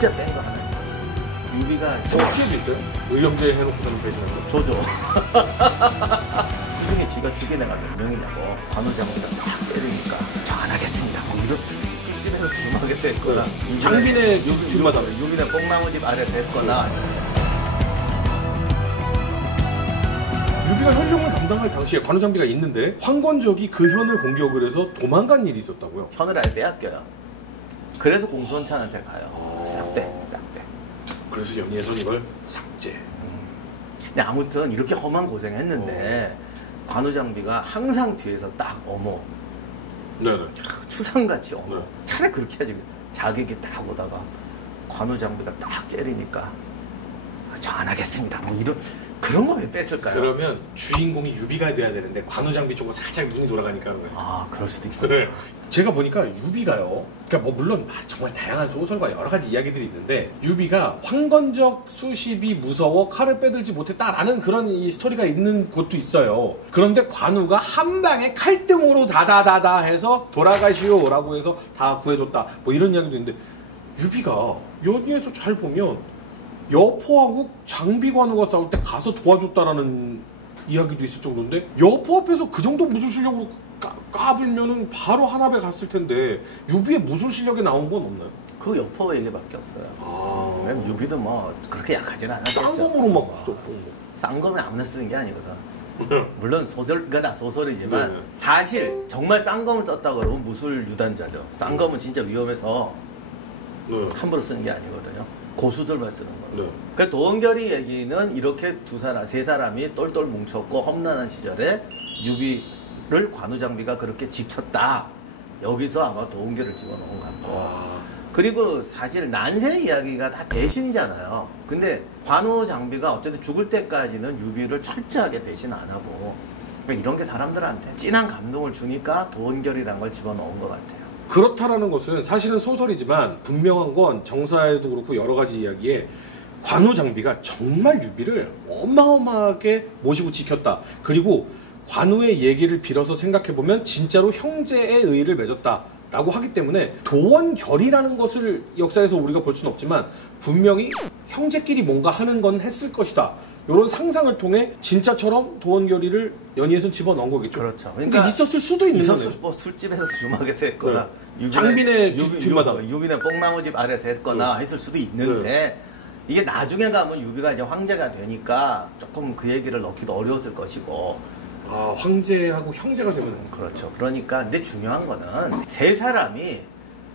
진짜 뺀 거 하나 있어. 유비가 정치에도 있어요? 의형제 해놓고서는 배신하는 거? 조조. 그중에 지가 죽인 애가 몇 명이냐고. 관우장보다 딱 째리니까 저 안 하겠습니다. 뭐 이런 술집에서 주막에 됐거나 장빈의 뒷마당 유빈의 뽕나무집 아래 됐거나. 유비가 현령을 담당할 당시에 관우장비가 있는데 황건적이 그 현을 공격을 해서 도망간 일이 있었다고요? 현을 아예 빼앗겨요. 그래서 공손찬한테 가요. 싹 빼, 싹 빼. 그래서 연희에선 이걸 삭제. 근데 아무튼 이렇게 험한 고생했는데 관우장비가 항상 뒤에서 딱 어머. 네네. 추상같이 어머. 네. 차라리 그렇게 하지. 자객이 딱 오다가 관우장비가 딱 째리니까 저 안 하겠습니다. 뭐 이런 그런 거 왜 뺐을까요? 그러면 주인공이 유비가 돼야 되는데 관우장비 쪽으로 살짝 눈이 돌아가니까 그런 거예요. 아, 그럴 수도 있고. 네. 제가 보니까 유비가요. 그러니까 뭐 물론 정말 다양한 소설과 여러 가지 이야기들이 있는데 유비가 황건적 수십이 무서워 칼을 빼들지 못했다라는 그런 이 스토리가 있는 곳도 있어요. 그런데 관우가 한 방에 칼등으로 다다다다 해서 돌아가시오라고 해서 다 구해줬다. 뭐 이런 이야기도 있는데 유비가 연희에서 잘 보면 여포하고 장비관우가 싸울 때 가서 도와줬다라는 이야기도 있을 정도인데 여포 앞에서 그 정도 무술 실력으로 까불면은 바로 한압에 갔을 텐데 유비의 무술 실력에 나온 건 없나요? 그 여포 얘기밖에 없어요. 왜냐면 유비도 뭐 그렇게 약하지는 않았겠죠. 쌍검으로 막 썼고 쌍검에 아무나 쓰는 게 아니거든. 물론 소설, 이거 다 소설이지만 네. 사실 정말 쌍검을 썼다고 그러면 무술 유단자죠. 쌍검은 진짜 위험해서 네. 함부로 쓰는 게 아니거든요. 고수들만 쓰는 거예요. 네. 그러니까 도원결의 얘기는 이렇게 세 사람이 똘똘 뭉쳤고 험난한 시절에 유비를 관우장비가 그렇게 지켰다. 여기서 아마 도원결을 집어넣은 것 같고. 그리고 사실 난세 이야기가 다 배신이잖아요. 근데 관우장비가 어쨌든 죽을 때까지는 유비를 철저하게 배신 안 하고 그러니까 이런 게 사람들한테 진한 감동을 주니까 도원결이란 걸 집어넣은 것 같아요. 그렇다라는 것은 사실은 소설이지만 분명한 건 정사에도 그렇고 여러 가지 이야기에 관우장비가 정말 유비를 어마어마하게 모시고 지켰다. 그리고 관우의 얘기를 빌어서 생각해보면 진짜로 형제의 의의를 맺었다. 라고 하기 때문에 도원결이라는 것을 역사에서 우리가 볼 수는 없지만 분명히 형제끼리 뭔가 하는 건 했을 것이다. 이런 상상을 통해 진짜처럼 도원결의를 연희에선 집어넣은 거겠죠. 그렇죠. 그러니까 있었을 수도 있는 거네요. 뭐 술집에서 주막에서 했거나 네. 장빈의 뒷마당 유비는 뽕나무집 아래서 했거나 했을 수도 있는데 이게 나중에 가면 유비가 이제 황제가 되니까 조금 그 얘기를 넣기도 어려웠을 것이고 아, 황제하고 형제가 되면 그렇죠. 그러니까 근데 중요한 거는 세 사람이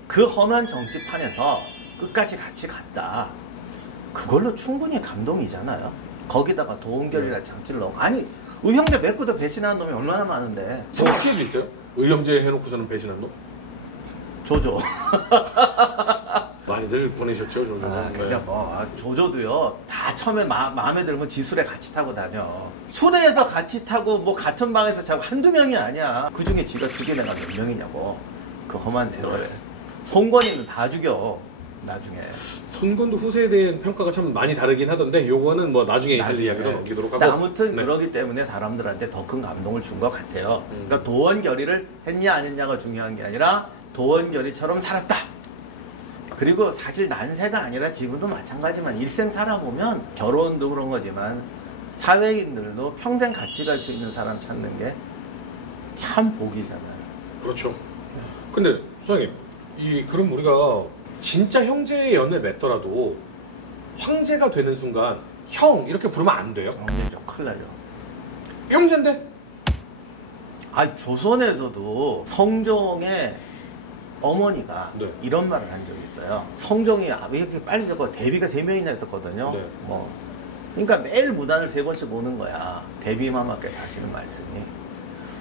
그 험한 정치판에서 끝까지 같이 갔다. 그걸로 충분히 감동이잖아요. 거기다가 도원결이라는 장치를 넣고 아니 의형제 맺고도 배신하는 놈이 얼마나 많은데. 정치에도 있어요? 의형제 해놓고서는 배신한 놈? 조조. 많이들 보내셨죠, 조조는. 그러니까 뭐 조조도요 다 처음에 마음에 들면 지술에 같이 타고 다녀. 술에서 같이 타고 뭐 같은 방에서 자고 한두 명이 아니야. 그중에 지가 죽인 애가 몇 명이냐고. 그 험한 세월에. 송건이는 다 죽여 나중에. 선건도 후세에 대한 평가가 참 많이 다르긴 하던데 요거는 뭐 나중에 이야기로 넘기도록 하고. 아무튼 그러기 때문에 사람들한테 더 큰 감동을 준 것 같아요. 그러니까 도원결의를 했냐 안 했냐가 중요한 게 아니라 도원결의처럼 살았다. 그리고 사실 난세가 아니라 지금도 마찬가지만 일생 살아보면 결혼도 그런 거지만 사회인들도 평생 같이 갈 수 있는 사람 찾는 게 참 복이잖아요. 그렇죠. 근데 소장님, 그럼 우리가 진짜 형제의 연을 맺더라도 황제가 되는 순간 형 이렇게 부르면 안 돼요? 형제죠. 큰일 나죠. 형제인데? 아 조선에서도 성종의 어머니가 네. 이런 말을 한 적이 있어요. 성종이 이렇게 빨리 되고 대비가 3명이나 있었거든요. 네. 뭐 그러니까 매일 무단을 3번씩 보는 거야. 대비마마께서 하시는 말씀이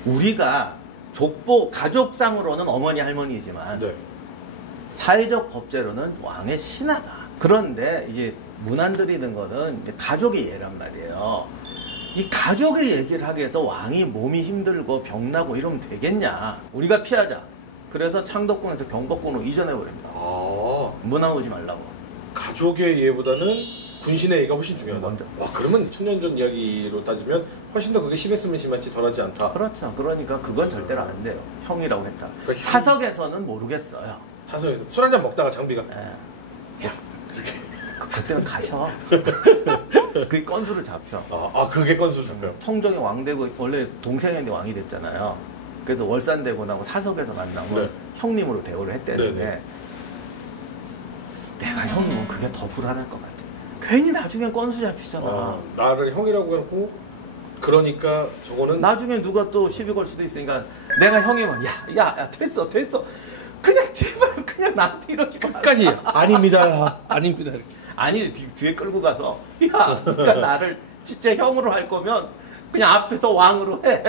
우리가 족보 가족상으로는 어머니 할머니지만 네. 사회적 법제로는 왕의 신하다. 그런데 이제 문안 드리는 거는 이제 가족의 예란 말이에요. 이 가족의 얘기를 하기 위해서 왕이 몸이 힘들고 병나고 이러면 되겠냐. 우리가 피하자. 그래서 창덕궁에서 경복궁으로 이전해버립니다. 아, 문안 오지 말라고. 가족의 이해보다는 군신의 이해가 훨씬 중요하다. 먼저. 와, 그러면 천년 전 이야기로 따지면 훨씬 더 그게 심했으면 심했지 덜하지 않다. 그렇죠. 그러니까 그건 절대로 안 돼요. 형이라고 했다. 그러니까 사석에서는 모르겠어요. 사서에서 술 한잔 먹다가 장비가 예. 야, 그때는 가셔. 그게 건수를 잡혀. 그게 건수 잡혀요. 청정이 왕되고 원래 동생인데 왕이 됐잖아요. 그래서 월산대군하고 사석에서 만나면 네. 형님으로 대우를 했대는데 네. 내가 형님은 그게 더 불안할 것 같아. 괜히 나중에 건수 잡히잖아. 나를 형이라고 해놓고 그러니까 저거는 나중에 누가 또 시비 걸 수도 있으니까 내가 형이면 야 됐어 그냥 제발 그냥 나한테 이러지 마. 끝까지 아닙니다. 아닙니다. 이렇게. 아니 뒤에 끌고 가서 야 그러니까 나를 진짜 형으로 할 거면 그냥 앞에서 왕으로 해.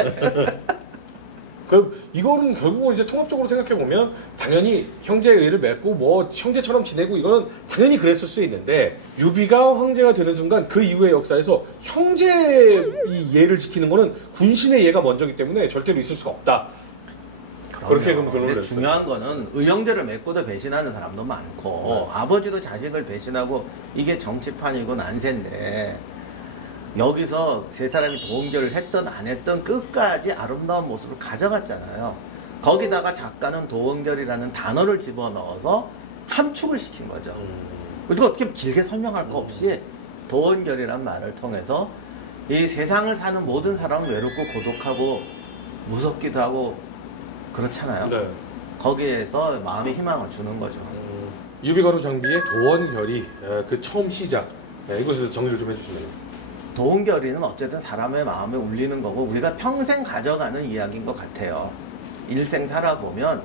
이거는 결국은 이제 통합적으로 생각해 보면 당연히 형제의 의를 맺고 뭐 형제처럼 지내고 이거는 당연히 그랬을 수 있는데 유비가 황제가 되는 순간 그 이후의 역사에서 형제의 예를 지키는 거는 군신의 예가 먼저기 때문에 절대로 있을 수가 없다. 그렇게 그럼 결론을 근데 냈어요. 중요한 거는 의형제를 맺고도 배신하는 사람도 많고 아버지도 자식을 배신하고 이게 정치판이고 난세인데 여기서 세 사람이 도원결을 했던 안 했던 끝까지 아름다운 모습을 가져갔잖아요. 거기다가 작가는 도원결이라는 단어를 집어넣어서 함축을 시킨 거죠. 그리고 어떻게 길게 설명할 거 없이 도원결이란 말을 통해서 이 세상을 사는 모든 사람은 외롭고 고독하고 무섭기도 하고 그렇잖아요. 네. 거기에서 마음의 희망을 주는 거죠. 유비가루 장비의 도원결이 그 처음 시작 이곳에서 정리를 좀 해주시면. 도원결의는 어쨌든 사람의 마음에 울리는 거고 우리가 평생 가져가는 이야기인 것 같아요. 일생 살아보면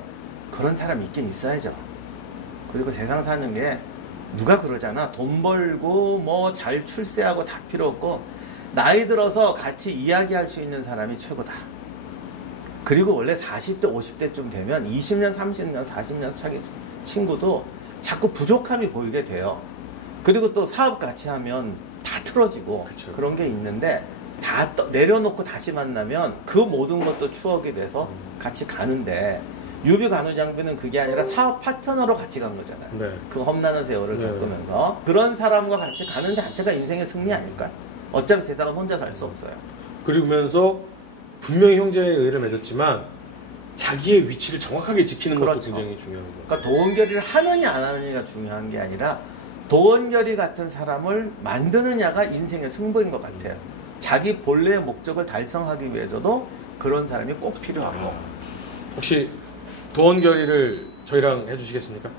그런 사람이 있긴 있어야죠. 그리고 세상 사는 게 누가 그러잖아. 돈 벌고 뭐 잘 출세하고 다 필요 없고 나이 들어서 같이 이야기할 수 있는 사람이 최고다. 그리고 원래 40대 50대쯤 되면 20년 30년 40년 차기 친구도 자꾸 부족함이 보이게 돼요. 그리고 또 사업 같이 하면 다 틀어지고 그쵸. 그런 게 있는데 다 내려놓고 다시 만나면 그 모든 것도 추억이 돼서 같이 가는데 유비 간우장비는 그게 아니라 사업 파트너로 같이 간 거잖아요. 네. 그 험난한 세월을 네. 겪으면서 그런 사람과 같이 가는 자체가 인생의 승리 아닐까요? 어차피 세상은 혼자 살 수 없어요. 그러면서 분명히 형제의 의를 맺었지만 자기의 위치를 정확하게 지키는 것도 그렇죠. 굉장히 중요한 거예요. 그러니까 도원결의를 하느냐 안 하느냐가 중요한 게 아니라 도원결의 같은 사람을 만드느냐가 인생의 승부인 것 같아요. 자기 본래의 목적을 달성하기 위해서도 그런 사람이 꼭 필요하고. 혹시 도원결의를 저희랑 해주시겠습니까?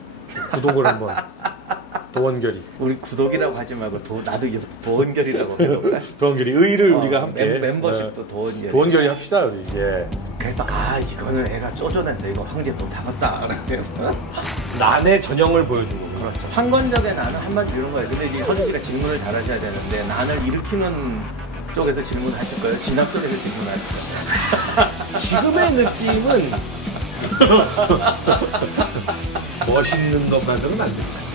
구독을 한번. 도원결의. 우리 구독이라고 하지 말고 나도 이제 도원결이라고 해볼까? 도원결의 의를 우리가 함께 멤버십도 도원결. 도원결의 합시다 우리. 예. 그래서 이거는 애가 쪼잔해서 이거 황제 못하겠다. 그래서 난의 전형을 보여주고. 그렇죠. 황건적의 나는 한마디로 이런 거예요. 근데 이제 현우 씨가 질문을 잘하셔야 되는데 난을 일으키는 쪽에서 질문하실 거예요? 진압 쪽에서 질문하실 거예요? 지금의 느낌은 멋있는 것 가져는 안 됩니다.